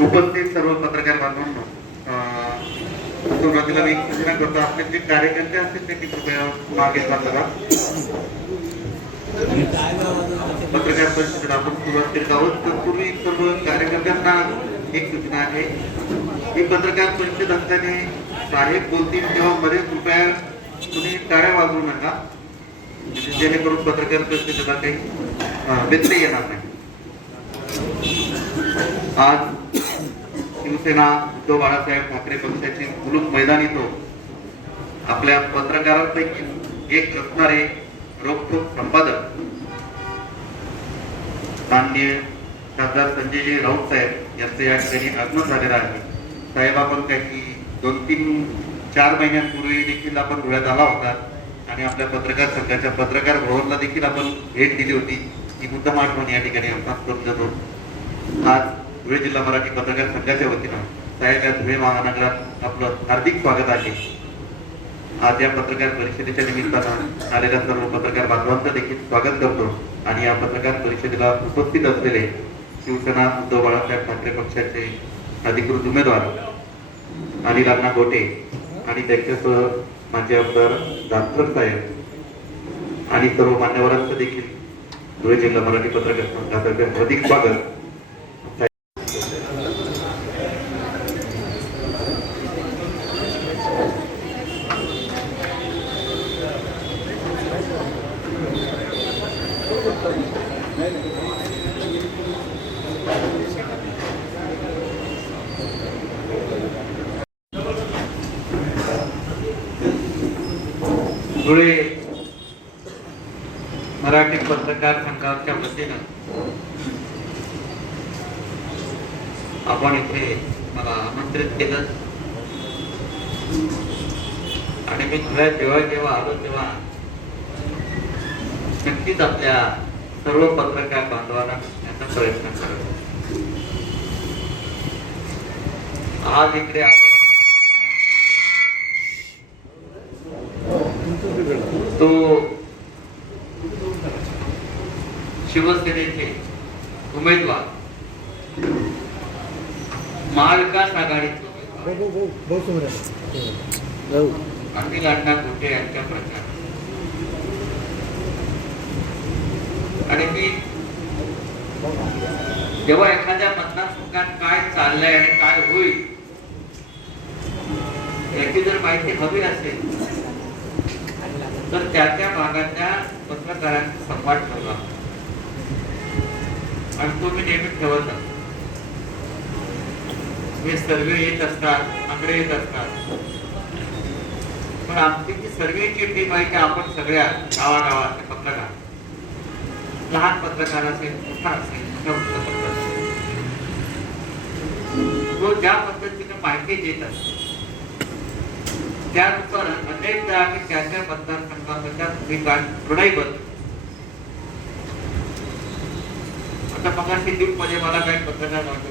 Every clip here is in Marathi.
उपस्थित सर्व पत्रकार बांधवांनो सुरुवातीला मी सूचना करतो आपले जे कार्यकर्ते असतील त्यांनी कृपया मागे बघा पत्रकार परिषदेला आपण सुरुवात करीत आहोत. तत्पूर्वी सर्व कार्यकर्त्यांना एक सूचना आहे. ही पत्रकार परिषद असल्याने साहेब बोलतील तेव्हा मध्ये कृपया तुम्ही टाळ्या वाजवू नका. जेणेकरून पत्रकार परिषदेला काही अं, व्यत्यय येणार नाही. आज शिवसेना उद्धव बाळासाहेब ठाकरे पक्षाची मुलूक मैदानी तो आपल्या पत्रकारांपैकी एक असणारे रोखोक संपादक माननीय खासदार संजयजी राऊत साहेब यांचं या ठिकाणी आगमन झालेलं आहे. साहेब आपण काही दोन तीन चार महिन्यांपूर्वी देखील आपण धुळ्यात आला होता आणि आपल्या पत्रकार संघाच्या पत्रकार भवनला देखील आपण भेट दिली होती. ही मुद्दाम आठवण या ठिकाणी आपण करून जातो आज धुळे जिल्हा मराठी पत्रकार संघाच्या वतीनं साहेब धुळे महानगरात आपलं हार्दिक स्वागत आहे. आज या पत्रकार परिषदेच्या निमित्तानं आलेल्या सर्व पत्रकार बांधवांचं देखील स्वागत करतो आणि या पत्रकार परिषदेला उपस्थित असलेले शिवसेना उद्धव बाळासाहेब ठाकरे पक्षाचे अधिकृत उमेदवार अनिल अण्णा गोटे आणि त्यांच्यासह माझे आमदार दासकर साहेब आणि सर्व मान्यवरांचं देखील धुळे जिल्हा मराठी पत्रकार संघातर्फे हार्दिक स्वागत. धुळे मराठी पत्रकार संघाच्या वतीनं आपण इथे मला आमंत्रित केलं. आणि मी धुळ्यात जेव्हा जेव्हा आलो तेव्हा नक्कीच आपल्या सर्व पत्रकार बांधवांना याचा प्रयत्न करतो आज इकडे तो शिवसेनेचे उमेदवार. महाविकास आघाडीचे अनिल अण्णा गोटे यांच्या प्रचार आणि मी जेव्हा एखाद्या मतदारसंघात काय चाललंय आणि काय होईल याची जर माहिती हवी असेल तर त्या त्या भागातल्या पत्रकारांचा संवाद ठेवला आणि तो मी नेहमी ठेवत असतो हे सर्वे येत असतात आकडे येत असतात. पण आमची जी सर्वेची टीम आहे की आपण सगळ्या गावागावात पत्रकार. लहान पत्रकार असेल मोठा असेल मोठा वृत्तपत्र असेल. तो ज्या पद्धतीने माहिती देत असतो त्यानुसार अनेकदा आम्ही त्या त्या मतदारसंघामधल्या भूमिका प्रणयबद्ध आता मगाशी द्वीपमध्ये मला काही पत्रकार वाटत होते.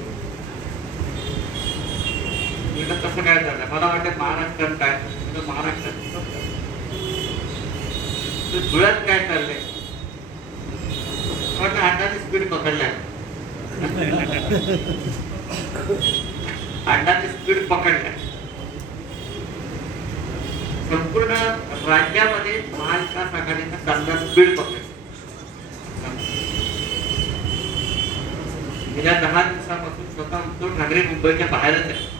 मी म्हटलं, कसं काय झालं? मला वाटतं महाराष्ट्रात काय म्हणलं, महाराष्ट्रात धुळ्यात काय चाललंय? वाटतं अण्णाने स्पीड पकडलाय. अण्णाने स्पीड पकडलाय. संपूर्ण राज्यामध्ये महाविकास आघाडीचा चांगला स्पीड पकडला गेल्या दहा दिवसापासून स्वतः उद्धव ठाकरे मुंबईच्या बाहेरच आहे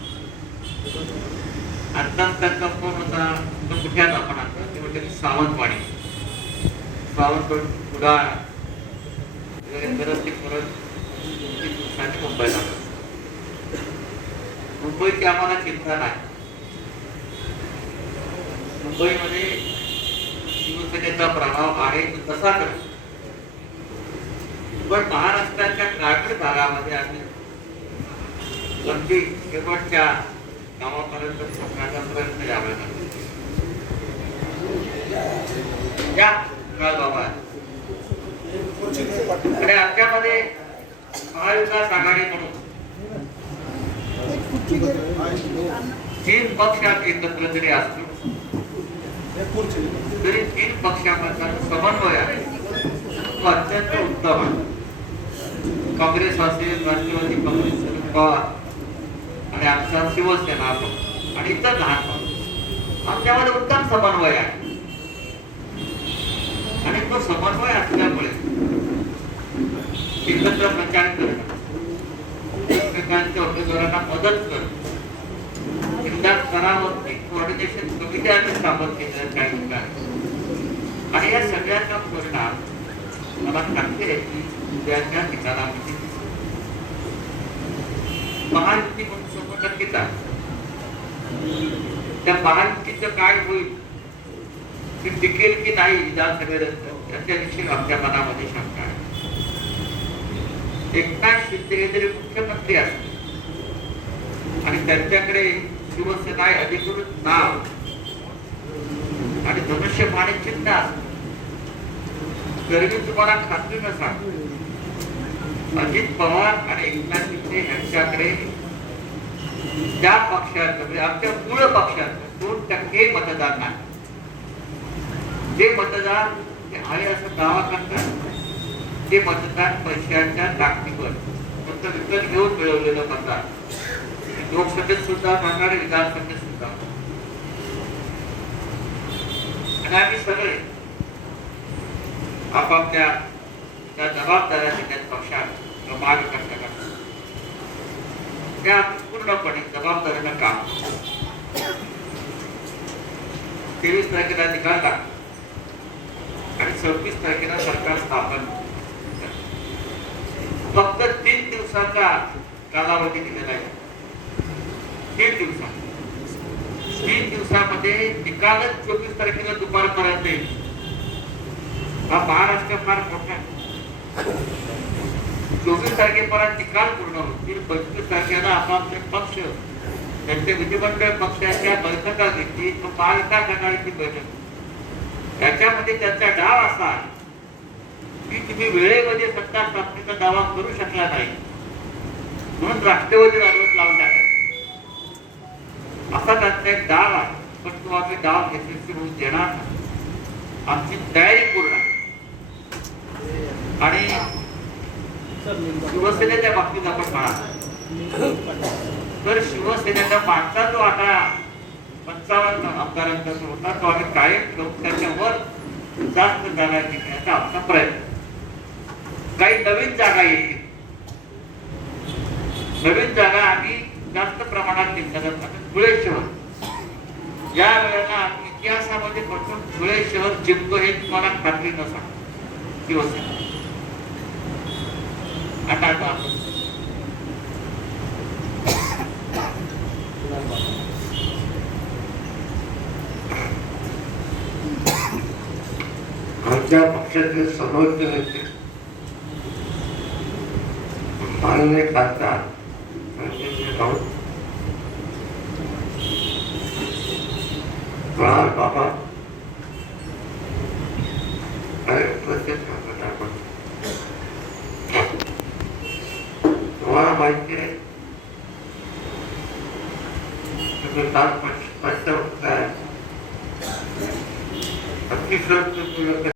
आत्ताच त्यांचा फोन होता तो कुठे आता आपण आता? ते म्हणजे सावंतवाडी. सावंतवाडी कुडाळ ते परत तीन दिवसांनी मुंबईला. मुंबईची आम्हाला चिंता नाही. मुंबईमध्ये शिवसेनेचा प्रभाव आहे तो तसा कर? पण महाराष्ट्राच्या ग्रामीण भागामध्ये आम्ही अगदी शेवटच्या गावापर्यंत पोहोचण्याचा प्रयत्न यावे या बाबा आणि आमच्यामध्ये महाविकास आघाडी म्हणून तीन पक्ष एकत्र जरी असतील तरी तीन पक्षांमधला समन्वय आहे. तो अत्यंत उत्तम आहे. काँग्रेस असेल राष्ट्रवादी काँग्रेस पवार आणि आमचा शिवसेना आपण आणि इतर लहान पक्ष आमच्यामध्ये उत्तम समन्वय आहे. आणि तो समन्वय असल्यामुळे एकत्र प्रचार करणं एकमेकांच्या उमेदवारांना मदत करणं करावं स्तरावरती कोऑर्डिनेशन कमिट्यानं आम्ही स्थापन काही ठिकाणी आणि या सगळ्यांचा परिणाम मला सांगते की उद्याच्या ठिकाणामध्ये महायुती म्हणून शंभर टक्केच आहे त्या महायुतीचं काय होईल ते टिकेल की नाही विधानसभेनंतर त्याच्याविषयी आमच्या मनामध्ये शंका आहे. एकनाथ शिंदे हे जरी मुख्यमंत्री असतील. आणि त्यांच्याकडे शिवसेना अधिकृत नाव. आणि धनुष्यबाणी चिन्ह असतं तरी मी तुम्हाला खात्री नसा अजित पवार आणि एकनाथ शिंदे यांच्याकडे त्या पक्षात म्हणजे आमच्या मूळ पक्षात दोन टक्के मतदार नाही. जे मतदार ते आहे असं दावा करतात ते मतदान पैशाच्या ताकदीवर फक्त विकत घेऊन मिळवलेलं मतदान. लोकसभेत सुद्धा करणार विधानसभेत सुद्धा. आणि आम्ही सगळे आपापल्या त्या जबाबदाऱ्या त्या पक्षात महाविकास आघाडीत. त्या पूर्णपणे जबाबदारीनं काम तेवीस तारखेला निकाल लागला आणि सव्वीस तारखेला सरकार स्थापन फक्त तीन दिवसाचा कालावधी दिलेला आहे. तीन दिवसात. तीन दिवसामध्ये निकालच चोवीस तारखेला दुपारपर्यंत येईल. हा महाराष्ट्र फार मोठा चोवीस तारखेपर्यंत निकाल पूर्ण होतील पंचवीस तारखेला आपापले पक्ष त्यांच्या विधिमंडळ पक्षाच्या बैठका घेतली तो महाविकास आघाडीची बैठक. त्याच्यामध्ये त्यांचा डाव असा की तुम्ही वेळेमध्ये सत्ता स्थापनेचा दावा करू शकला नाही. म्हणून राष्ट्रवादी राहिले असा त्यांचा एक डाव आहे. पण तो आम्ही डाव यशस्वी होऊन देणार आमची तयारी पूर्ण आहे. आणि शिवसेनेच्या बाबतीत आपण म्हणा तर शिवसेनेचा मागचा जो आता पंचावन्न आमदारांचा जो होता तो आम्ही कायम ठेवून त्याच्यावर जास्त जागा घेण्याचा आमचा प्रयत्न काही नवीन जागा येतील. नवीन जागा आम्ही जास्त प्रमाणात जिंकणार धुळे शहर. या वेळेला इतिहासामध्ये प्रथम धुळे शहर जिंकतो हे तुम्हाला खात्री नसा. दिवस आता आता आपण आमच्या पक्षाचे सर्वोच्च नेते माननीय खासदार राऊत प्रहार बाबा